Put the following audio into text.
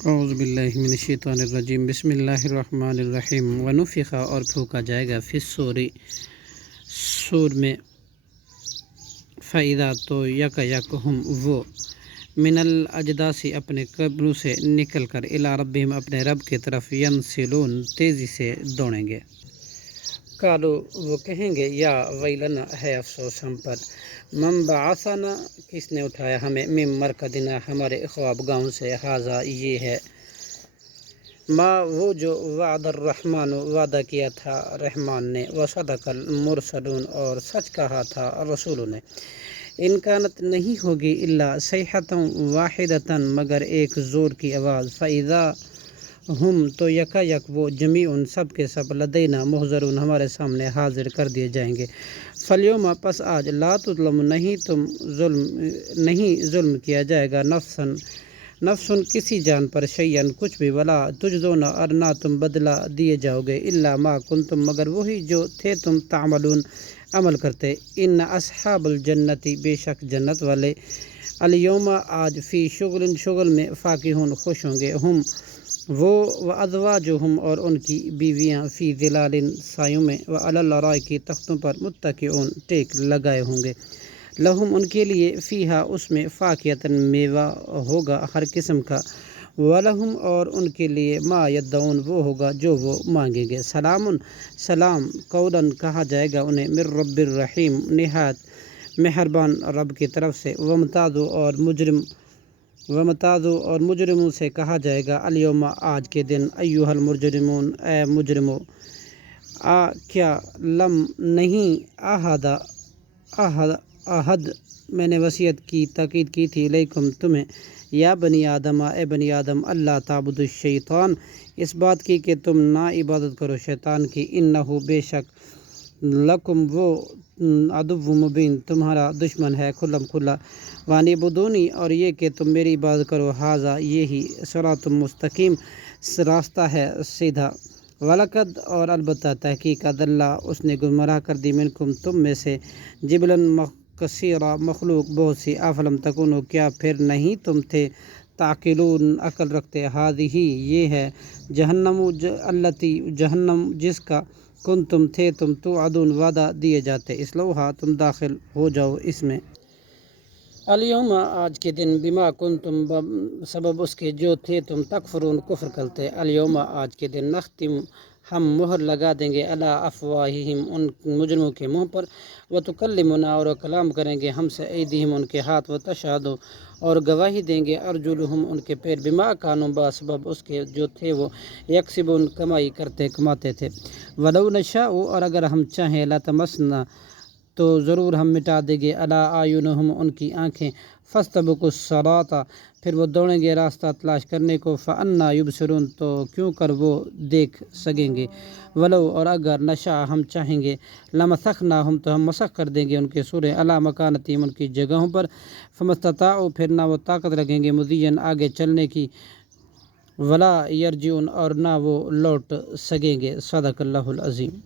اعوذ باللہ من الشیطان الرجیم بسم اللہ الرحمن الرحیم ونفخ اور پھونکا جائے گا فی الصور سور میں فَإِذَا تو یک ہم وہ من الاجداث اپنے قبروں سے نکل کر الی ربہم اپنے رب کی طرف ینسلون تیزی سے دوڑیں گے۔ قالوا وہ کہیں گے یا ویلنا ہے افسوس ہم پر، من بعثنا کس نے اٹھایا ہمیں، من مرکدنا ہمارے خواب گاؤں سے، ھذا یہ ہے، ما وہ جو وعد الرحمن وعدہ کیا تھا رحمان نے، وصدق المرسلون اور سچ کہا تھا رسولوں نے، ان کانت نہیں ہوگی الا صیحۃ واحدۃ مگر ایک زور کی آواز، فاذا ہم تو یکا یک وہ جمیع سب کے سب لدینا محضرون ہمارے سامنے حاضر کر دیے جائیں گے۔ فالیوم پس آج لا تظلم نہیں ظلم کیا جائے گا نفسن کسی جان پر شیئن کچھ بھی، ولا تجزون اور نہ تم بدلہ دیے جاؤ گے، الا ما کنتم مگر وہی جو تھے تم تعملون عمل کرتے، ان اصحاب الجنتی بے شک جنت والے، الیوم آج فی شغل میں فاکہون خوش ہوں گے، ہم وہ وازواجہم اور ان کی بیویاں فی ظلال سایوں میں، وعلی الارائک تختوں پر متکئون ٹیک لگائے ہوں گے، لہم ان کے لیے فیہا اس میں فاکہۃ میوہ ہوگا ہر قسم کا، ولہم اور ان کے لیے ما یدعون وہ ہوگا جو وہ مانگیں گے، سلام قولا کہا جائے گا انہیں من رب الرحیم نہایت مہربان رب کی طرف سے، ومتازو اور مجرموں سے کہا جائے گا الیوم آج کے دن، ایھا المجرمون اے مجرمو، کیا لم نہیں عہد میں نے وصیت کی تاکید کی تھی علیکم تمہیں، یا بنی آدم اے بنی آدم، اللہ تعبدوا الشیطان اس بات کی کہ تم نہ عبادت کرو شیطان کی، انہ بے شک لکم وہ عدو مبین تمہارا دشمن ہے کھلم کھلا، وانعبدونی اور یہ کہ تم میری عبادت کرو، ھذا یہی صراط مستقیم راستہ ہے سیدھا، ولقد اور البتہ تحقیق اضل اس نے گمراہ کر دی منکم تم میں سے، جبلا کثیرا مخلوق بہت سی، افلم تکونوا کیا پھر نہیں تم تھے، تعقلون عقل رکھتے، ھذہ یہ ہے جہنم التی جہنم جس کا کنتم تھے تم توعدون وعدہ دیے جاتے، اصلوھا تم داخل ہو جاؤ اس میں، الیوم آج کے دن، بما کنتم سبب اس کے جو تھے تم تکفرون کفر کرتے، الیوم آج کے دن، نختم ہم مہر لگا دیں گے علی افواہہم ان مجرموں کے منہ پر، وتکلمنا اور کلام کریں گے ہم سے ایدیہم ان کے ہاتھ، وتشہد اور گواہی دیں گے ارجلہم ان کے پیر، بما کانوا بسبب اس کے جو تھے وہ یکسبون کماتے تھے، ولو نشاء اور اگر ہم چاہیں لطمسنا تو ضرور ہم مٹا دیں گے علی اعینہم ان کی آنکھیں، فاستبقوا الصراط پھر وہ دوڑیں گے راستہ تلاش کرنے کو، فأنی یبصرون تو کیوں کر وہ دیکھ سکیں گے، ولو اور اگر نشاء ہم چاہیں گے لمسخناہم تو ہم مسخ کر دیں گے ان کے سورے علی مکانتہم ان کی جگہوں پر، فما استطاعوا پھر نہ وہ طاقت رکھیں گے مضیا آگے چلنے کی، ولا یرجعون اور نہ وہ لوٹ سکیں گے، صدق اللہ العظیم۔